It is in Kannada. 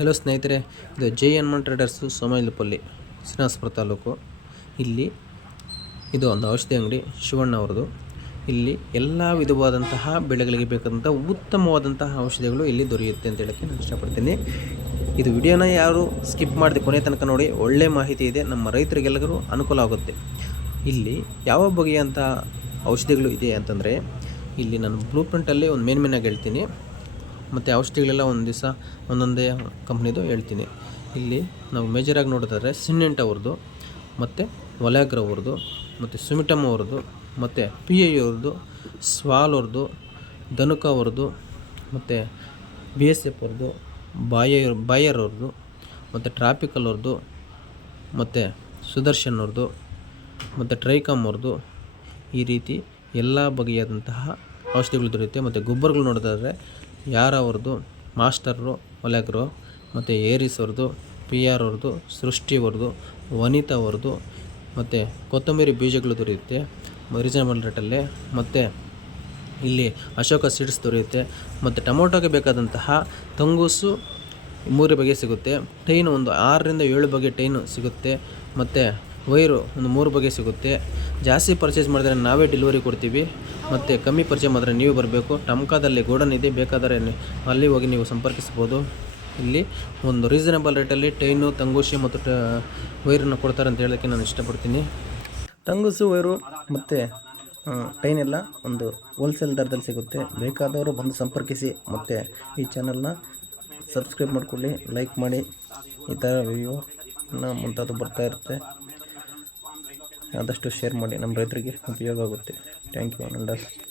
ಹಲೋ ಸ್ನೇಹಿತರೆ, ಇದು ಜೆ ಎನ್ ಮನ್ ಟ್ರೇಡರ್ಸು ಸೋಮೈಲಪಲ್ಲಿ ಶ್ರೀನಿವಾಸಪುರ ತಾಲೂಕು. ಇಲ್ಲಿ ಇದು ಒಂದು ಔಷಧಿ ಅಂಗಡಿ, ಶಿವಣ್ಣ ಅವ್ರದ್ದು. ಇಲ್ಲಿ ಎಲ್ಲ ವಿಧವಾದಂತಹ ಬೆಳೆಗಳಿಗೆ ಬೇಕಾದಂಥ ಉತ್ತಮವಾದಂತಹ ಔಷಧಿಗಳು ಇಲ್ಲಿ ದೊರೆಯುತ್ತೆ ಅಂತ ಹೇಳೋಕ್ಕೆ ನಾನು ಇಷ್ಟಪಡ್ತೀನಿ. ಇದು ವಿಡಿಯೋನ ಯಾರು ಸ್ಕಿಪ್ ಮಾಡಿದೆ ಕೊನೆ ತನಕ ನೋಡಿ, ಒಳ್ಳೆ ಮಾಹಿತಿ ಇದೆ, ನಮ್ಮ ರೈತರಿಗೆಲ್ಲರೂ ಅನುಕೂಲ ಆಗುತ್ತೆ. ಇಲ್ಲಿ ಯಾವ ಬಗೆಯಂಥ ಔಷಧಿಗಳು ಇದೆ ಅಂತಂದರೆ, ಇಲ್ಲಿ ನಾನು ಬ್ಲೂ ಪ್ರಿಂಟಲ್ಲಿ ಒಂದು ಮೇನ್ ಮೇನಾಗಿ ಹೇಳ್ತೀನಿ. ಮತ್ತು ಔಷಧಿಗಳೆಲ್ಲ ಒಂದು ದಿವಸ ಒಂದೊಂದೇ ಕಂಪ್ನಿದು ಹೇಳ್ತೀನಿ. ಇಲ್ಲಿ ನಾವು ಮೇಜರಾಗಿ ನೋಡೋದಾದ್ರೆ ಸಿನ್ನೆಂಟ್ ಅವ್ರದ್ದು ಮತ್ತು ವಲ್ಯಾಗ್ರ ಅವ್ರದ್ದು ಮತ್ತು ಸುಮಿಟಮ್ ಅವ್ರದ್ದು ಮತ್ತು ಪಿ ಐ ಅವ್ರದ್ದು ಸ್ವಾಲ್ ಅವ್ರದ್ದು ಧನುಕ ಅವ್ರದ್ದು ಮತ್ತು ಬಿ ಎಸ್ ಎಫ್ ಅವ್ರದ್ದು ಬಾಯರ್ ಬಾಯರ್ ಅವ್ರದ್ದು ಮತ್ತು ಟ್ರಾಪಿಕಲ್ ಅವ್ರದ್ದು ಮತ್ತು ಸುದರ್ಶನ್ ಅವ್ರದ್ದು ಮತ್ತು ಟ್ರೈಕಾಮ್ ಅವ್ರದ್ದು ಈ ರೀತಿ ಎಲ್ಲ ಬಗೆಯಾದಂತಹ ಔಷಧಿಗಳು ದೊರೆಯುತ್ತೆ. ಮತ್ತು ಗೊಬ್ಬರಗಳು ನೋಡೋದಾದ್ರೆ ಯಾರ ಅವ್ರದ್ದು ಮಾಸ್ಟರು ಒಲೆಗ್ರು ಮತ್ತು ಏರಿಸ್ ಅವ್ರದ್ದು ಪಿ ಆರ್ ಅವ್ರದ್ದು ಸೃಷ್ಟಿ ಅವ್ರದ್ದು ವನಿತಾ ಅವ್ರದ್ದು ಮತ್ತು ಕೊತ್ತಂಬರಿ ಬೀಜಗಳು ದೊರೆಯುತ್ತೆ. ರೀಸನಬಲ್ ರೇಟಲ್ಲಿ ಮತ್ತು ಇಲ್ಲಿ ಅಶೋಕ ಸೀಡ್ಸ್ ದೊರೆಯುತ್ತೆ. ಮತ್ತು ಟೊಮೊಟೊಗೆ ಬೇಕಾದಂತಹ ತಂಗೂಸು ಮೂರು ಬಗೆ ಸಿಗುತ್ತೆ. ಟೈನು ಒಂದು ಆರರಿಂದ ಏಳು ಬಗೆ ಟೈನು ಸಿಗುತ್ತೆ. ಮತ್ತು ವೈರು ಒಂದು ಮೂರು ಬಗೆ ಸಿಗುತ್ತೆ. ಜಾಸ್ತಿ ಪರ್ಚೇಸ್ ಮಾಡಿದ್ರೆ ನಾವೇ ಡೆಲಿವರಿ ಕೊಡ್ತೀವಿ. ಮತ್ತು ಕಮ್ಮಿ ಪರಿಚಯ ಮಾತ್ರ ನೀವು ಬರಬೇಕು. ಟಮ್ಕಾದಲ್ಲಿ ಗೋಡನ್ ಇದೆ, ಬೇಕಾದರೆ ಅಲ್ಲಿ ಹೋಗಿ ನೀವು ಸಂಪರ್ಕಿಸ್ಬೋದು ಇಲ್ಲಿ ಒಂದು ರೀಸನಬಲ್ ರೇಟಲ್ಲಿ ಟೈನು ತಂಗೂಸಿ ಮತ್ತು ವೈರನ್ನು ಕೊಡ್ತಾರೆ ಅಂತ ಹೇಳೋಕ್ಕೆ ನಾನು ಇಷ್ಟಪಡ್ತೀನಿ. ತಂಗೂಸು, ವೈರು ಮತ್ತು ಟೈನ್ ಎಲ್ಲ ಒಂದು ಹೋಲ್ಸೇಲ್ ದರದಲ್ಲಿ ಸಿಗುತ್ತೆ. ಬೇಕಾದವರು ಬಂದು ಸಂಪರ್ಕಿಸಿ ಮತ್ತು ಈ ಚಾನಲ್ನ ಸಬ್ಸ್ಕ್ರೈಬ್ ಮಾಡಿಕೊಳ್ಳಿ ಲೈಕ್ ಮಾಡಿ. ಈ ಥರ ವಿಡಿಯೋ ಮುಂತಾದ ಬರ್ತಾ ಇರುತ್ತೆ. ಆದಷ್ಟು ಶೇರ್ ಮಾಡಿ ನಮ್ಮ ರೈತರಿಗೆ ಉಪಯೋಗ ಆಗುತ್ತೆ. Thank you and